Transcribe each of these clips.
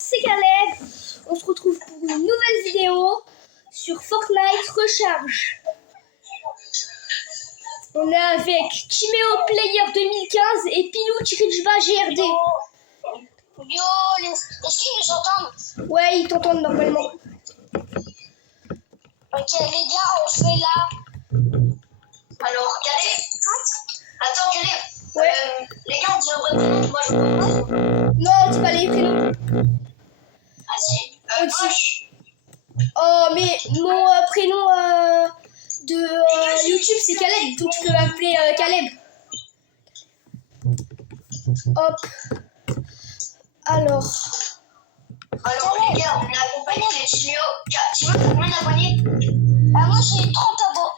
C'est Caleb, on se retrouve pour une nouvelle vidéo sur Fortnite Recharge. On est avec Timéo Player 2015 et Pilou Tchirichba GRD. Yo, est-ce qu'ils nous entendent? Ouais, ils t'entendent normalement. Ok, les gars, on fait là. Alors, Caleb, attends, Caleb. Ouais. Les gars, on dit un vrai prénom, moi je vois. Non, on dit pas les prénoms. Ah si, On dit... Oh, mais mon prénom de YouTube c'est Caleb, donc tu peux m'appeler Caleb. Hop. Alors, les gars, on est accompagné de Timéo. Timéo, t'as combien d'abonnés? Moi j'ai 30 abos.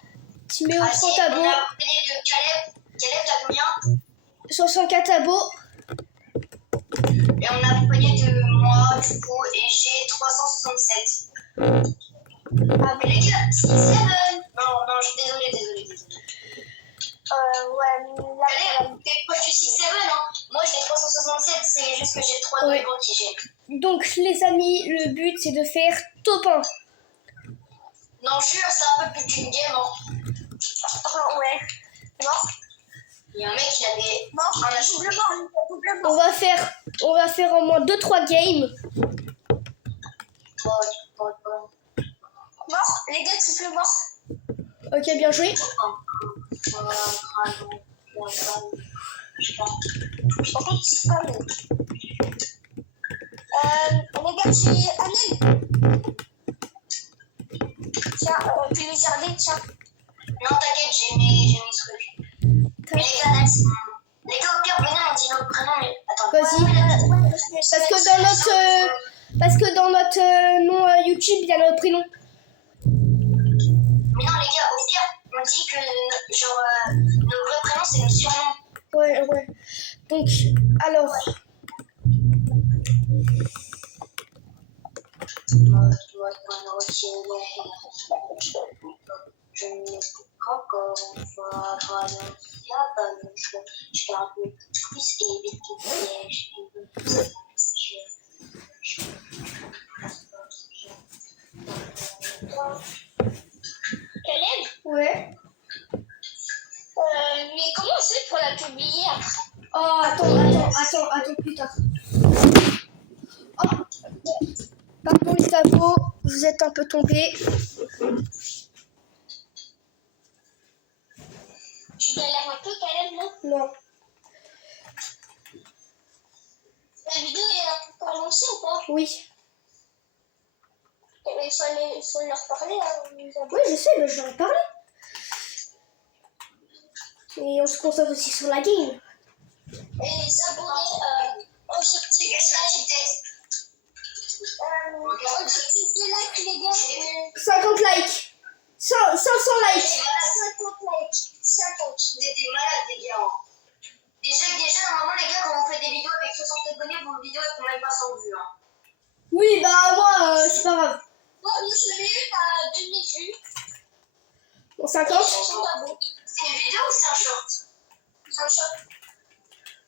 Timéo 30 On est abos, accompagné de Caleb. Caleb, t'as combien? 64 abos. Et on est accompagné de moi, du coup, et j'ai 367. Ah, mais les gars, c'est 7. Non, je suis désolé. Ouais, là, t'es proche du 6-7, hein. Moi, j'ai 367, c'est juste que j'ai 3 Ouais. antigènes. Donc les amis, le but c'est de faire top 1. Non, jure, c'est un peu plus qu'une game, hein. Ouais. Mort. Il y a un mec qui avait mort. Un doublement. On va faire au moins 2-3 games. Mort, les gars, triple mort. Ok, bien joué. En fait, c'est pas bon. Les gars, tu es Anel. Tiens, tu les garder, tiens. Non, t'inquiète, j'ai mis ce truc. Mais les gars, les gars, au pire, venez, on dit notre prénom, mais attends. Vas-y. Parce que dans notre nom YouTube, il y a notre prénom. Mais non, les gars, au pire, on dit que genre nos vrais prénoms, c'est nos surnoms. Ouais. Donc, alors. Je ne peux qu'encore une fois, il n'y a pas de choix. Je garde le plus et vite tout piège. Caleb? Ouais. Mais comment on fait pour la publier après? Oh, attends, plus tard. Oh. Pardon les abos, vous êtes un peu tombés. Tu galères un peu, Caleb, non? Non. La vidéo est encore lancée ou pas? Oui. Mais il faut leur parler, hein, aux abos. Oui, je sais, mais je leur ai parlé. Et on se concentre aussi sur la game. Et les abonnés, objectif de like, les gars. 50 likes. 500 likes. 50 likes. 50. Vous êtes malades, les gars. Déjà, normalement, les gars, quand on fait des vidéos avec 60 abonnés, vos vidéos elles font même pas 100 vues. Hein. Oui, bah moi, c'est pas grave. Moi, je l'ai eu à 2000 vues. Bon, 50. C'est une vidéo ou c'est un short? C'est un short.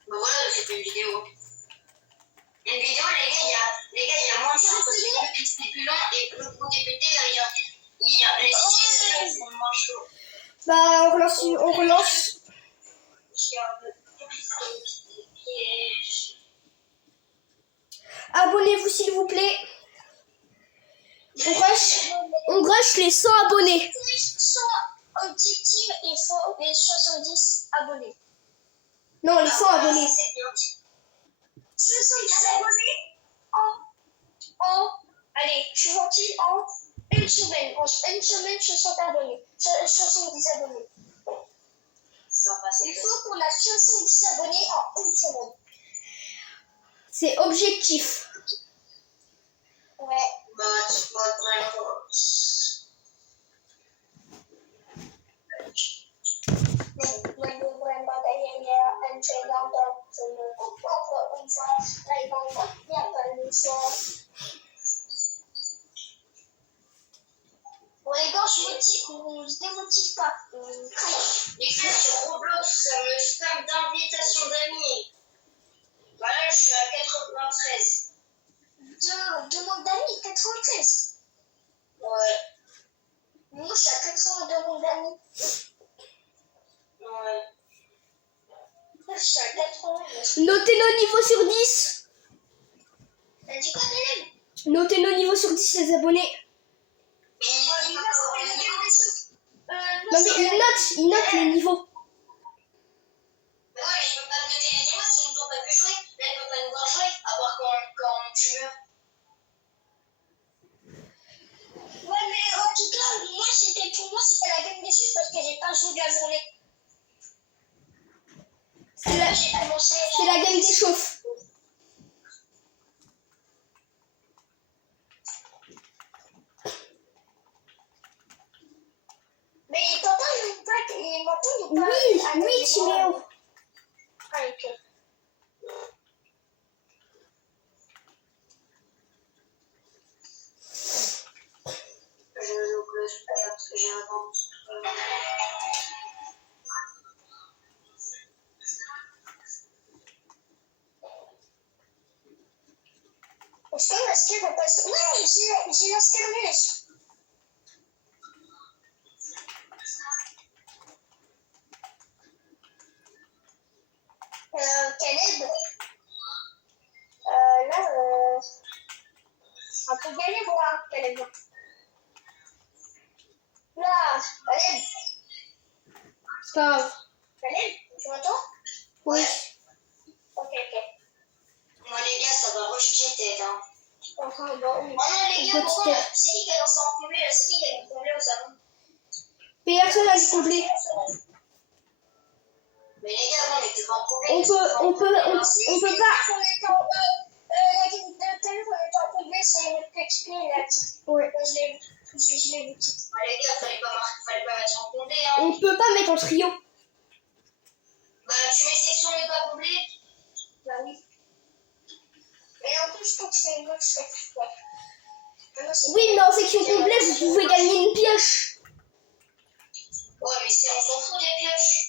Bah voilà, c'est une vidéo. Une vidéo, les gars, il y a moins de choses parce que c'est plus long et pour débuter, les sujets sont moins chauds. Bah, on relance. Abonnez-vous s'il vous plaît. On rush les 100 abonnés. 100 objectifs, il faut les 70 abonnés. Non, les 100 abonnés. 70 abonnés allez, je suis gentil, en une semaine. En une semaine, 60 abonnés. 70 abonnés. Il faut qu'on a 70 abonnés en une semaine. C'est objectif. Ouais. Bon les gars, on se démotive pas. Les gars, sur Roblox, ça me spam d'invitation d'amis. Voilà, je suis à 93. demande d'amis, 93. Ouais. Moi, je suis à 80 demandes d'amis. Ouais. Moi, je suis à 80. Notez nos niveaux sur 10. T'as dit quoi, Délève? Notez nos niveaux sur 10, les abonnés. Mais Il il va va s'appeler pas la avoir game des choses. Non mais ils notent les niveaux. Mais ouais, mais il peut pas me noter les niveaux s'ils nous ont pas vu jouer. Là, il peut pas nous voir jouer, à part quand tu meurs. Ouais, mais en tout cas, pour moi, c'était la game des choses parce que j'ai pas joué de la journée. J'ai commencé. C'est la game des chauffes. Mais il m'entend ou pas? Oui, Timéo. Ah, ok. Je joue que le parce que j'ai un ventre. Est-ce que la skill va passer? Ouais, j'ai la skirmish. Caleb. Là, un peu galère, moi, Caleb. Là, Caleb. C'est pas grave. Caleb, tu m'entends? Oui. Ok. Moi, les gars, ça va rush tête, hein. Enfin, bon, oui. Oh non, les gars, Petite pourquoi tête. c'est qui qui a lancé en comblé là? C'est qui qui a mis comblé au salon? Personne n'a dit combler. Mais les gars, non, mais t'es pas en comblé. On peut pas. On était en la game de télé, on était en comblé, c'est notre XP, la petite. Ouais. Je l'ai vu petite. Ah, les gars, fallait pas mettre en comblé, hein. On peut pas mettre en trio. Bah, tu mets section mais pas comblé. Bah oui. Et en plus, je trouve que c'est une bonne chose. Oui, mais en section complète, vous pouvez gagner une pioche. Ouais, mais on s'en fout des pioches.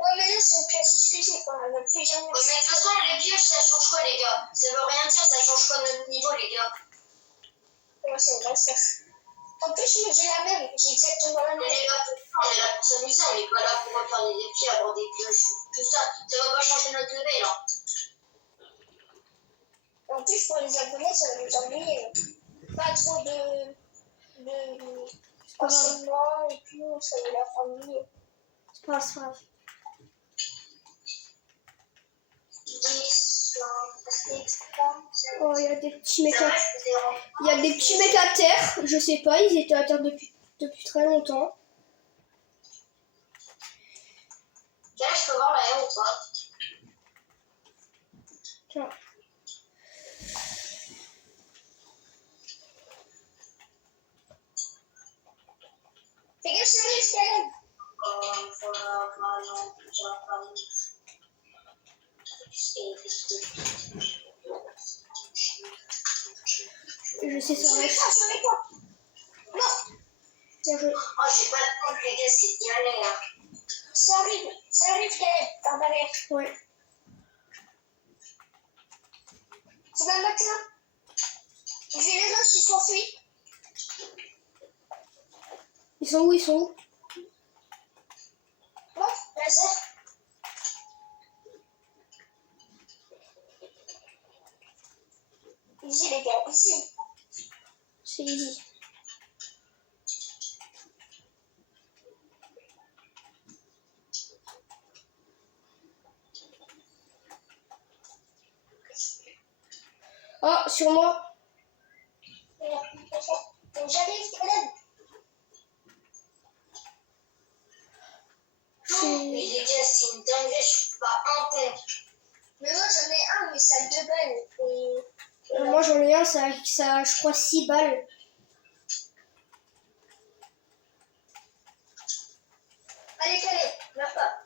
Ouais, mais là, c'est une pièce exclusive, quoi. Elle va plus jamais. Ouais, mais de toute façon, les pioches, ça change quoi, les gars? Ça veut rien dire, ça change quoi notre niveau, les gars? Ouais, c'est vrai, ça. En plus, moi, j'ai la même. J'ai exactement la On même. est là pour s'amuser, on n'est pas là pour refaire des défis, avoir des pioches, tout ça. Ça va pas changer notre level, hein. En plus, pour les abonnés, ça va nous ennuyer. Pas trop de enseignement et tout, ça va leur ennuyer. C'est pas grave. 10, 20, 30, Oh, il y a des petits mecs C'est à... vrai, je peux dire. Il y a des petits mecs à terre. Je sais pas, ils étaient à terre depuis très longtemps. Là, je peux voir la haie ou pas? Tiens. fais gaffe, c'est vrai, Caleb. Je sais ça. Sauve-toi. Non, Bien joué. Oh, j'ai pas de compte, les gars, c'est galère. ça arrive, Caleb, par derrière. Ouais. Tu vas le mettre là. J'ai les autres qui s'enfuient. Ils sont où? Ils sont où? Non, laser. Ici, les gars, ici. C'est easy. Oh, sur moi. J'arrive, Caleb. Mais les gars, c'est une dinguerie, je trouve pas un compte. Mais moi, j'en ai un, mais ça a 2 balles. Et Moi j'en ai un, ça je crois 6 balles. allez, Caleb, meurs pas.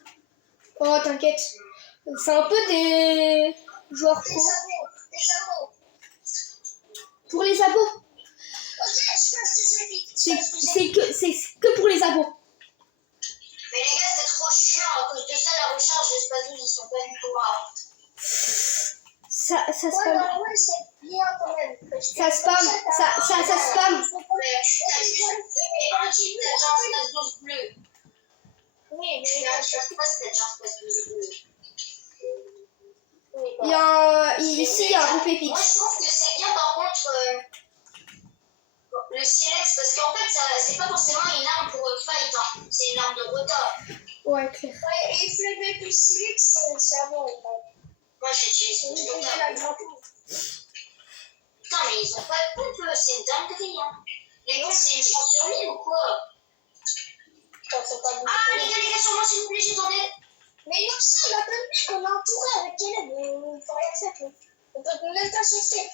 Oh, t'inquiète. C'est un peu des joueurs Des pro. sabots. Pour les abos. Ok, je passe des avis. C'est que pour les abos. Mais les gars, c'est trop chiant, à cause de ça, la recharge, les spazos, ils sont pas du tout rares. Ça se Ouais, passe. ouais, c'est bien quand même. Ça spam, ça spam. Ouais, t'as juste un kill, t'as déjà un space 12 bleu. Oui, Tu mais as déjà un space 12 bleu. Il y a ici, il y a un groupe Moi, épique. je trouve que c'est bien, par contre, le silex, parce qu'en fait, c'est pas forcément une arme pour fight, hein. C'est une arme de retard. Ouais, clair. ouais, et Flavie plus Silix, c'est bon. Moi, j'utilise C'est tout une le idée temps. la grande. Putain, mais ils ont pas de pompe, c'est une dinguerie, hein. Les gars, c'est une chance sur 1000 ou quoi? Putain, c'est pas bon. Ah, les gars, sur moi, s'il vous plaît, j'attendais. Mais non, ça, on a plein de mecs qu'on a entouré avec Caleb, on peut rien faire. Quoi. On peut même pas sauter.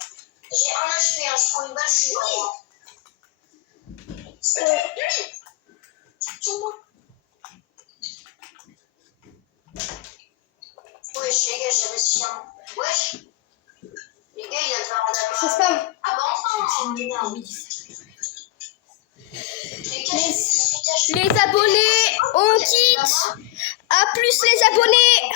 J'ai un HP, hein, je prends une balle, je suis mort. Sur moi. Wesh, les gars, j'ai réussi un. Wesh. Les gars, il a fait un dame. Ça spam. Ah bah enfin, énorme. Les abonnés, on quitte. À plus les abonnés.